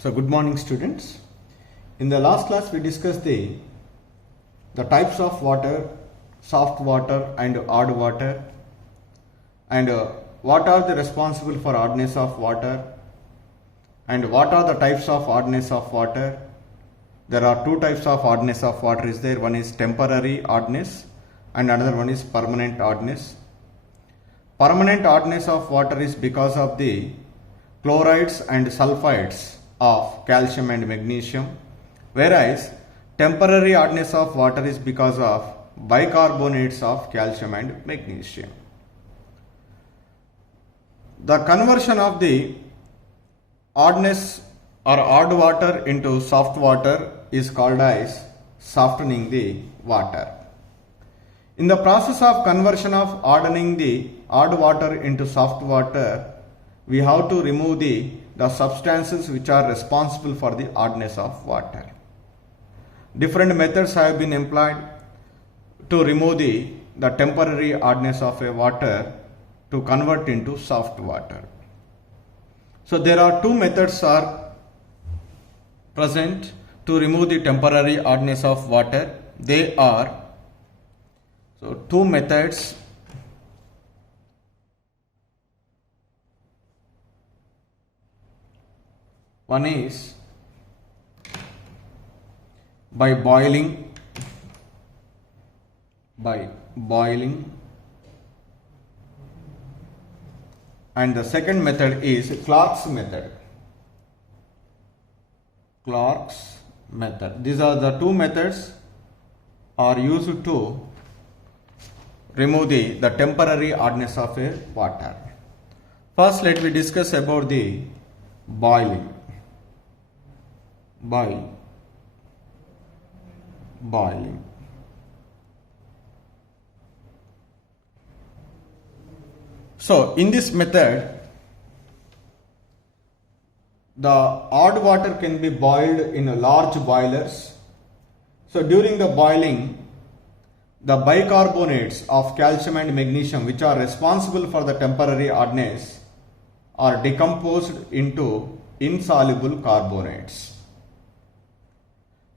So good morning students. In the last class we discussed the types of water, soft water and hard water, and what are the responsible for hardness of water, and what are the types of hardness of water. There are two types of hardness of water is there. One is temporary hardness and another one is permanent hardness. Permanent hardness of water is because of the chlorides and sulfides of calcium and magnesium, whereas temporary hardness of water is because of bicarbonates of calcium and magnesium. The conversion of the hardness or hard water into soft water is called as softening the water. In the process of conversion of hardening the hard water into soft water, we have to remove the substances which are responsible for the hardness of water. Different methods have been employed to remove the temporary hardness of a water to convert into soft water. So there are two methods are present to remove the temporary hardness of water. They are two methods. One is by boiling, and the second method is Clark's method. These are the two methods are used to remove the temporary hardness of a water. First, let me discuss about the boiling. Boiling. So in this method, the hard water can be boiled in large boilers. So during the boiling, the bicarbonates of calcium and magnesium, which are responsible for the temporary hardness, are decomposed into insoluble carbonates.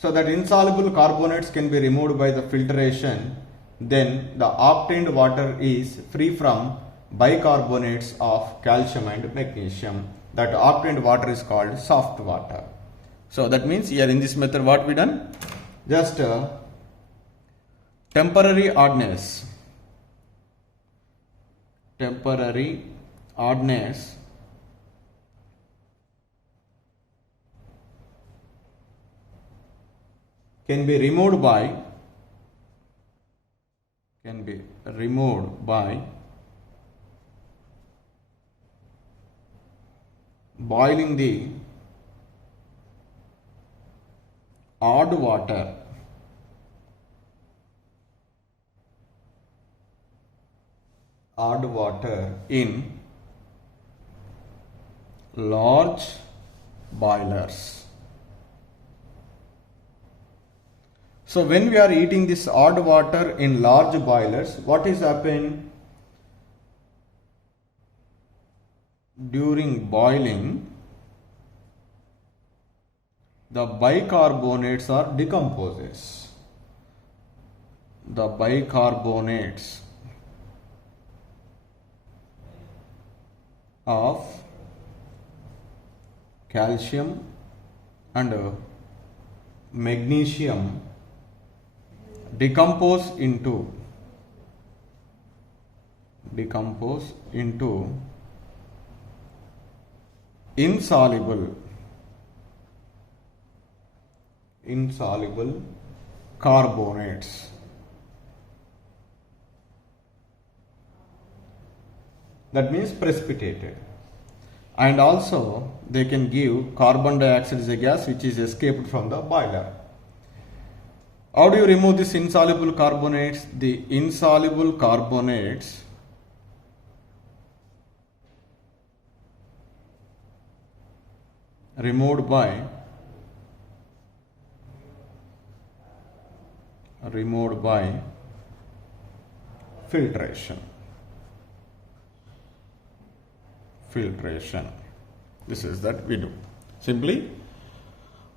So that insoluble carbonates can be removed by the filtration. Then the obtained water is free from bicarbonates of calcium and magnesium. That obtained water is called soft water. So that means here in this method what we done? Just temporary hardness can be removed by boiling the hard water in large boilers. So when we are heating this hard water in large boilers, what is happening? During boiling, the bicarbonates are decomposes. The bicarbonates of calcium and magnesium decompose into insoluble carbonates. That means precipitated. And also they can give carbon dioxide as a gas which is escaped from the boiler. How do you remove this insoluble carbonates? The insoluble carbonates removed by filtration. This is that we do. Simply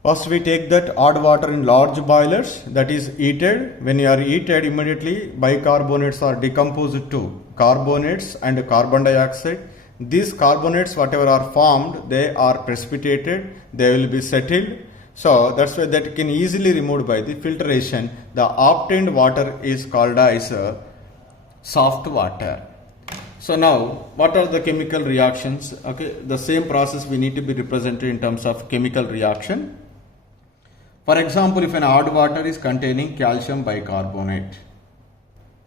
First we take that odd water in large boilers, that is heated. When you are heated, immediately bicarbonates are decomposed to carbonates and carbon dioxide. These carbonates, whatever are formed, they are precipitated, they will be settled. So that's why that can easily removed by the filtration. The obtained water is called as soft water. So now, what are the chemical reactions? Okay, the same process we need to be represented in terms of chemical reaction. For example, if an odd water is containing calcium bicarbonate,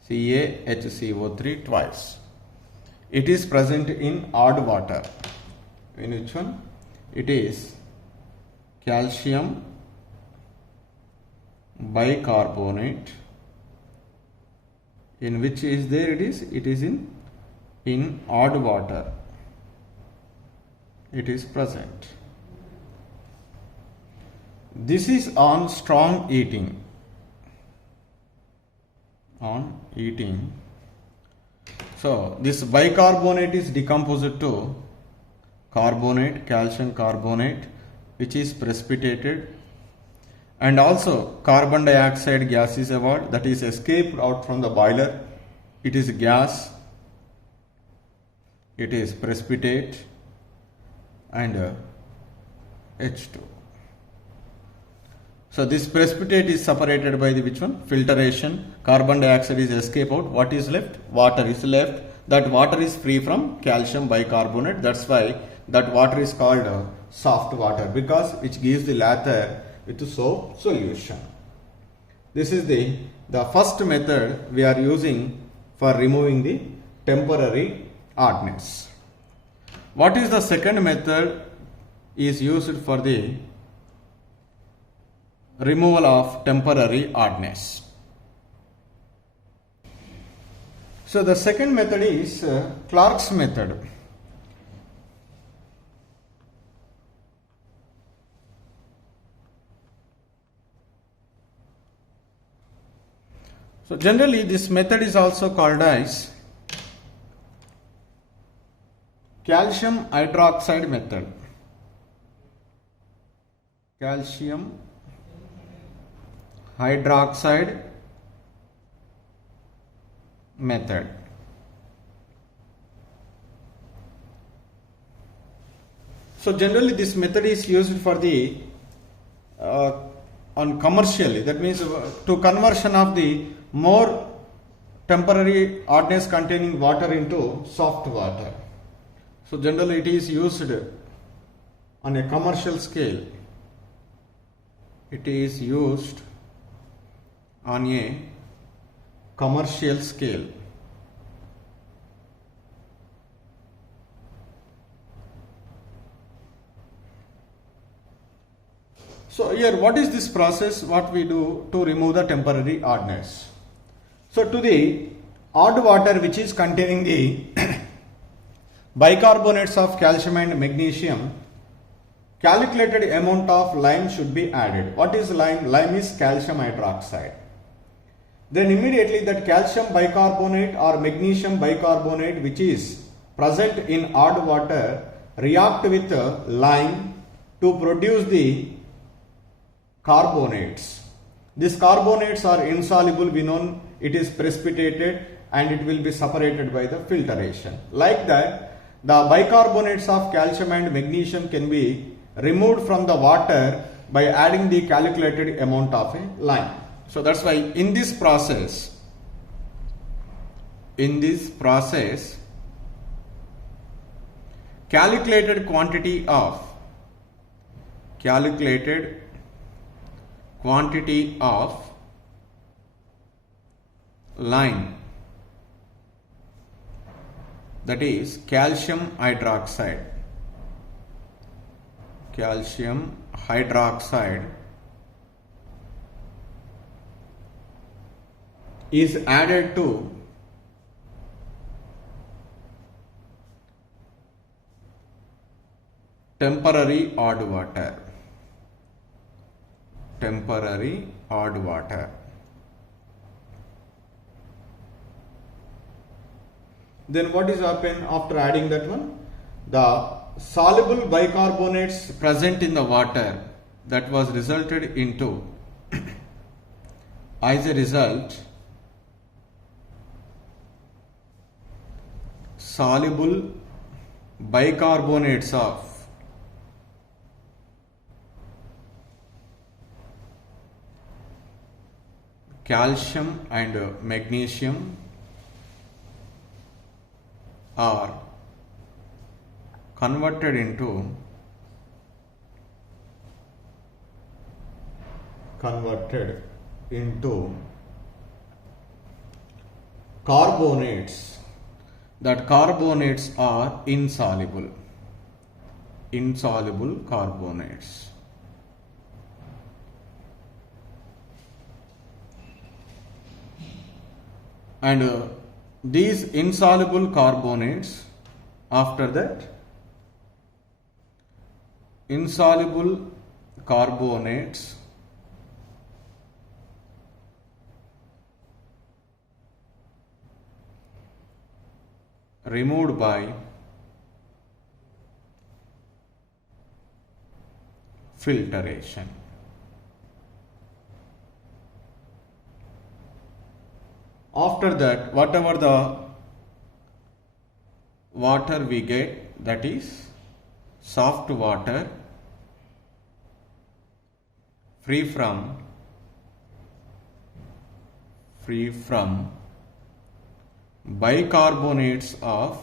CaHCO3 twice, it is present in odd water. In which one? It is calcium bicarbonate. In which is there? It is in odd water. It is present. This is on strong heating. On heating. So this bicarbonate is decomposed to carbonate, calcium carbonate, which is precipitated, and also carbon dioxide gas is evolved, that is escaped out from the boiler. It is gas, it is precipitate, and H2. So this precipitate is separated by the which one? Filtration. Carbon dioxide is escape out. What is left? Water is left. That water is free from calcium bicarbonate. That's why that water is called soft water, because which gives the lather with soap solution. This is the first method we are using for removing the temporary hardness. What is the second method is used for the removal of temporary hardness? So the second method is Clark's method. So generally this method is also called as calcium hydroxide method. Calcium hydroxide method. So generally this method is used for the on commercially, that means to conversion of the more temporary hardness containing water into soft water. So generally it is used on a commercial scale. It is used on a commercial scale. So here, what is this process? What we do to remove the temporary hardness? So to the odd water which is containing the bicarbonates of calcium and magnesium, calculated amount of lime should be added. What is lime? Lime is calcium hydroxide. Then immediately that calcium bicarbonate or magnesium bicarbonate which is present in odd water react with lime to produce the carbonates. These carbonates are insoluble, we know it is precipitated and it will be separated by the filtration. Like that, the bicarbonates of calcium and magnesium can be removed from the water by adding the calculated amount of a lime. So that's why in this process, calculated quantity of lime, that is calcium hydroxide, is added to temporary odd water. Then what is happen after adding that one? The soluble bicarbonates present in the water that was resulted into as a result soluble bicarbonates of calcium and magnesium are converted into carbonates. That carbonates are insoluble carbonates. And these insoluble carbonates, after that, insoluble carbonates removed by filtration. After that, whatever the water we get, that is soft water, free from bicarbonates of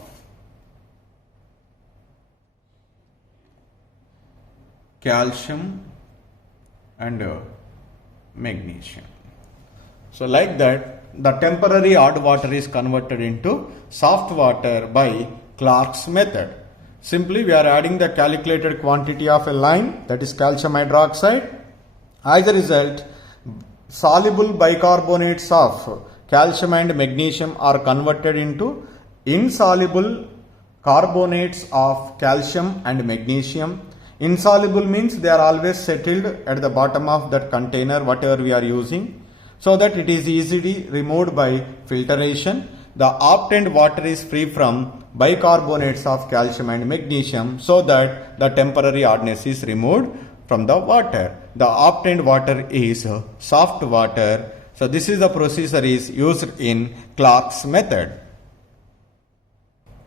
calcium and magnesium. So like that, the temporary odd water is converted into soft water by Clark's method. Simply we are adding the calculated quantity of a lime, that is calcium hydroxide. As a result, soluble bicarbonates of calcium and magnesium are converted into insoluble carbonates of calcium and magnesium. Insoluble means they are always settled at the bottom of that container, whatever we are using, so that it is easily removed by filtration. The obtained water is free from bicarbonates of calcium and magnesium, so that the temporary oddness is removed from the water. The obtained water is soft water. So this is the procedure is used in Clark's method.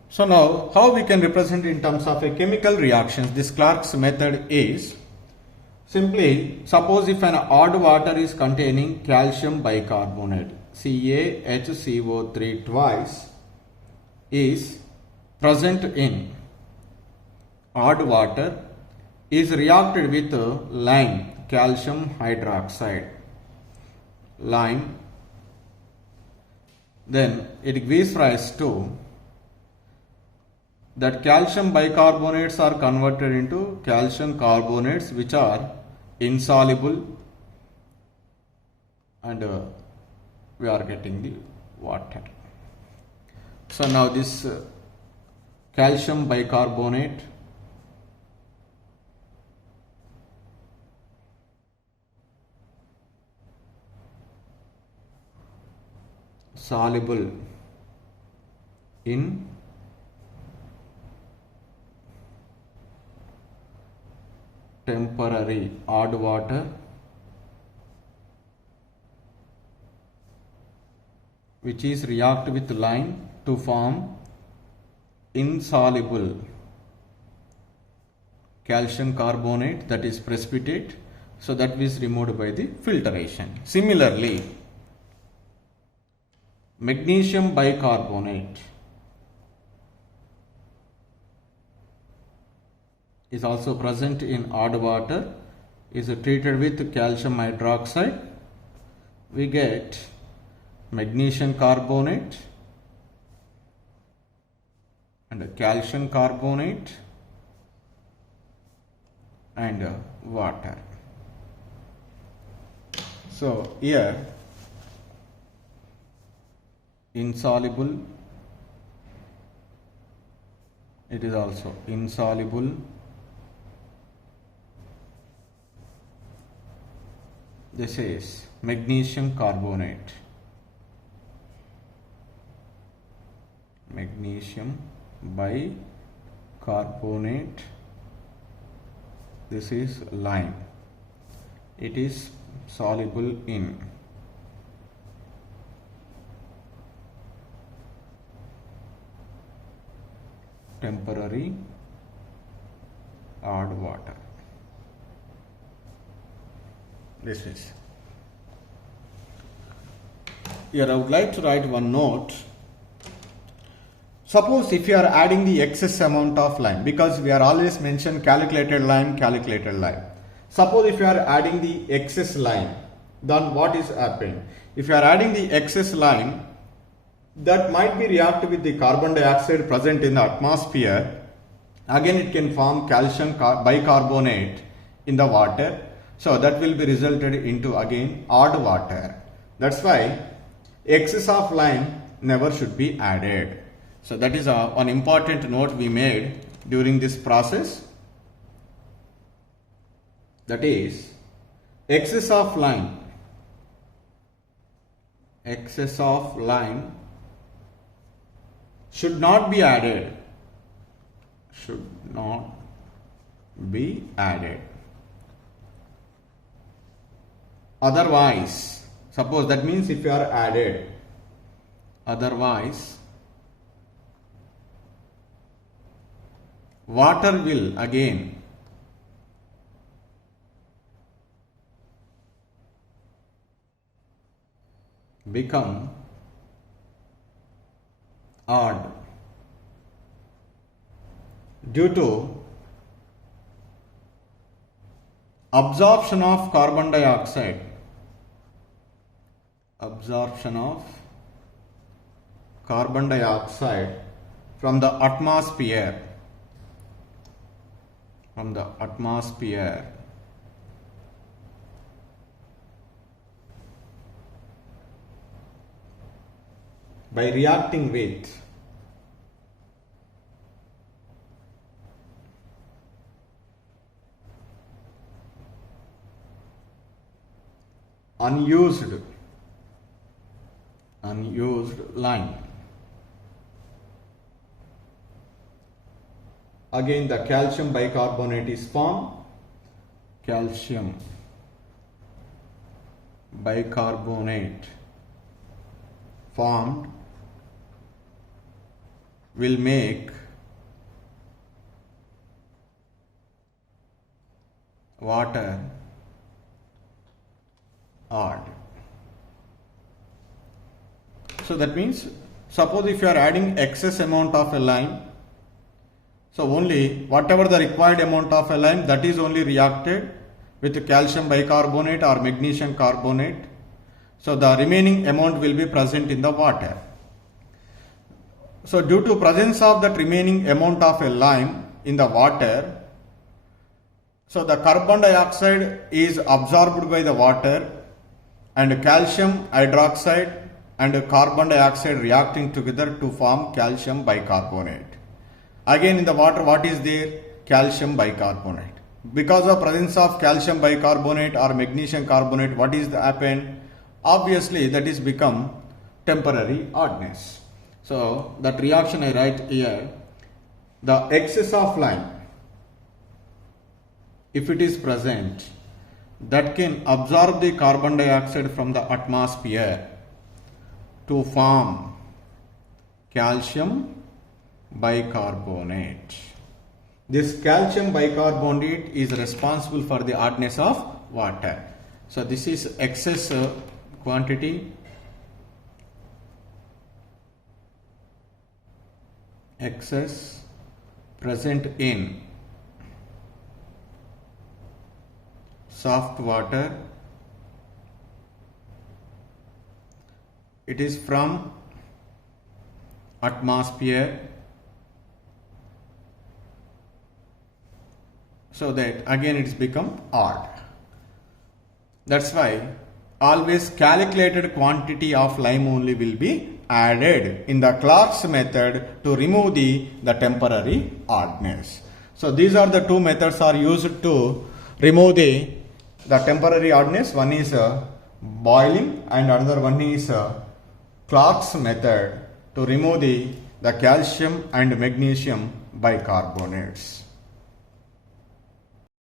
So now how we can represent in terms of a chemical reactions this Clark's method is simply, suppose if an odd water is containing calcium bicarbonate CaHCO3 twice is present in odd water, is reacted with lime calcium hydroxide, lime, then it gives rise to that calcium bicarbonates are converted into calcium carbonates, which are insoluble, and we are getting the water. So now this calcium bicarbonate soluble in temporary odd water, which is react with lime to form insoluble calcium carbonate, that is precipitate. So that is removed by the filtration. Similarly, magnesium bicarbonate is also present in odd water, is treated with calcium hydroxide. We get magnesium carbonate and calcium carbonate and water. So here insoluble, it is also insoluble, this is magnesium carbonate, magnesium bicarbonate, this is lime. it is soluble in temporary odd water. This is. Here I would like to write one note. Suppose if you are adding the excess amount of lime, because we are always mentioned calculated lime. Suppose if you are adding the excess lime, then what is happening? If you are adding the excess lime, that might be reacted with the carbon dioxide present in the atmosphere. Again it can form calcium bicarbonate in the water. So that will be resulted into again odd water. That's why excess of lime never should be added. So that is one important note we made during this process. That is excess of lime should not be added. Otherwise, suppose that means if you are added, otherwise water will again become odd due to absorption of carbon dioxide, from the atmosphere, by reacting with unused lime. Again the calcium bicarbonate is formed. Calcium bicarbonate formed will make water odd. So that means, suppose if you are adding excess amount of a lime, so only whatever the required amount of a lime, that is only reacted with calcium bicarbonate or magnesium carbonate. So the remaining amount will be present in the water. So due to presence of that remaining amount of a lime in the water, so the carbon dioxide is absorbed by the water and calcium hydroxide and carbon dioxide reacting together to form calcium bicarbonate. Again in the water, what is there? Calcium bicarbonate. Because of presence of calcium bicarbonate or magnesium carbonate, what is happened? Obviously that is become temporary oddness. So that reaction I write here, the excess of lime, if it is present, that can absorb the carbon dioxide from the atmosphere to form calcium bicarbonate. This calcium bicarbonate is responsible for the oddness of water. So this is excess quantity, excess present in soft water. It is from atmosphere, so that again it's become odd. That's why always calculated quantity of lime only will be added in the Clark's method to remove the temporary oddness. So these are the two methods are used to remove the temporary oddness. One is boiling and another one is Clark's method to remove the calcium and magnesium bicarbonates.